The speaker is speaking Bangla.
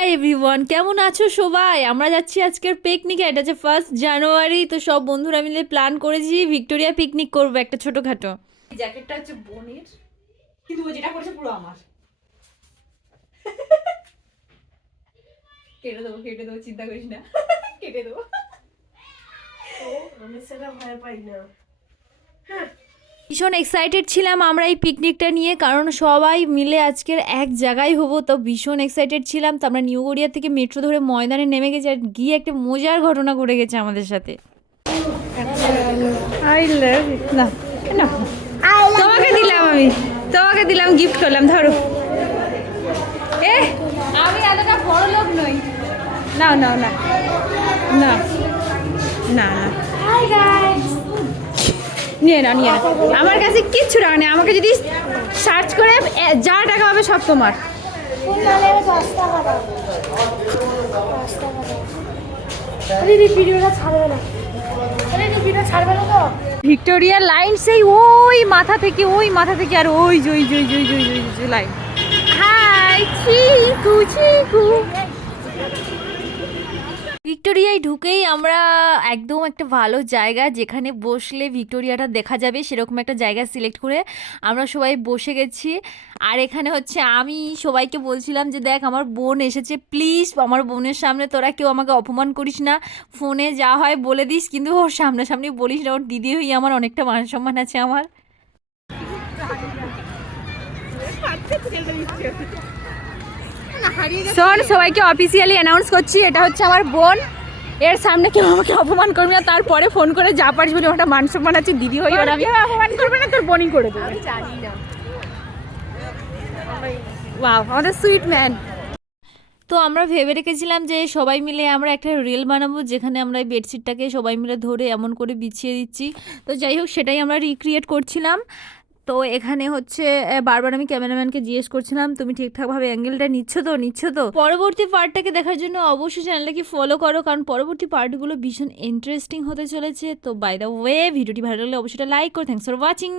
এভরিওয়ান, কেমন আছো সবাই? আমরা যাচ্ছি আজকের পিকনিকে। এটা হচ্ছে 1 জানুয়ারি। তো সব বন্ধুরা মিলে প্ল্যান করেছি ভিক্টোরিয়া পিকনিক করবো একটা ছোটখাটো। জ্যাকেটটা হচ্ছে বোনের, কিন্তু ও যেটা করেছে পুরো আমার। কেটে দেবো, চিন্তা করিস না। কেটে দেবো। আমি সেটা ভয় পাই না। ভীষণ এক্সাইটেড ছিলাম আমরা এই পিকনিকটা নিয়ে, কারণ সবাই মিলে আজকের এক জায়গায় হবো। তো ভীষণ এক্সাইটেড ছিলাম। তো আমরা নিউ গড়িয়া থেকে মেট্রো ধরে ময়দানে নেমে গেছি, আর গিয়ে একটা মজার ঘটনা ঘটে গেছে আমাদের সাথে। আই লাভ না না, তোমাকে দিলাম গিফট করলাম, ধরো। আমি এতটা বড় লোক নই। নাও নাও না না না নিয়ে না আমার কাছে কিচ্ছু টাকা নেই। আমাকে যদি সার্চ করে যা টাকা হবে সব তোমার। ভিক্টোরিয়া লাইন সেই ওই মাথা থেকে আর ওই জই লাইন। হাই চিকু চিকু। ভিক্টোরিয়ায় ঢুকেই আমরা একদম একটা ভালো জায়গা, যেখানে বসলে ভিক্টোরিয়াটা দেখা যাবে, সেরকম একটা জায়গা সিলেক্ট করে আমরা সবাই বসে গেছি। আর এখানে হচ্ছে আমি সবাইকে বলছিলাম যে দেখ আমার বোন এসেছে, প্লিজ আমার বোনের সামনে তোরা কেউ আমাকে অপমান করিস না, ফোনে যা হয় বলে দিস, কিন্তু ওর সামনাসামনি বলিস না। ওর দিদি হয়ে আমার অনেকটা মান সম্মান আছে আমার। শোন, সবাইকে অফিসিয়ালি অ্যানাউন্স করছি, এটা হচ্ছে আমার বোন। এর সামনে কেউ আমাকে অপমান করবে না, তারপরে ফোন করে যা পারিস বলে ওটা মান সম্মান আছে, দিদি হই। ওরা আমি অপমান করবে না, তোর বোনই করে দেবে। আমি জানি না। ওয়াও, আমাদের সুইট ম্যান। তো আমরা ভেবে রেখেছিলাম যে সবাই মিলে আমরা একটা রিল বানাবো, যেখানে আমরা এই বেডশিটটাকে সবাই মিলে ধরে এমন করে বিছিয়ে দিচ্ছি। তো যাই হোক, সেটাই আমরা রিক্রিয়েট করছিলাম। তো এখানে হচ্ছে বারবার আমি ক্যামেরাম্যানকে জিজ্ঞেস করছিলাম তুমি ঠিকঠাকভাবে অ্যাঙ্গেলটা নিচ্ছ তো। পরবর্তী পার্টটাকে দেখার জন্য অবশ্যই চ্যানেলটাকে ফলো করো, কারণ পরবর্তী পার্টগুলো ভীষণ ইন্টারেস্টিং হতে চলেছে। তো বাই দ্য ওয়ে, ভিডিওটি ভালো লাগলে অবশ্যই লাইক করো। Thanks for watching.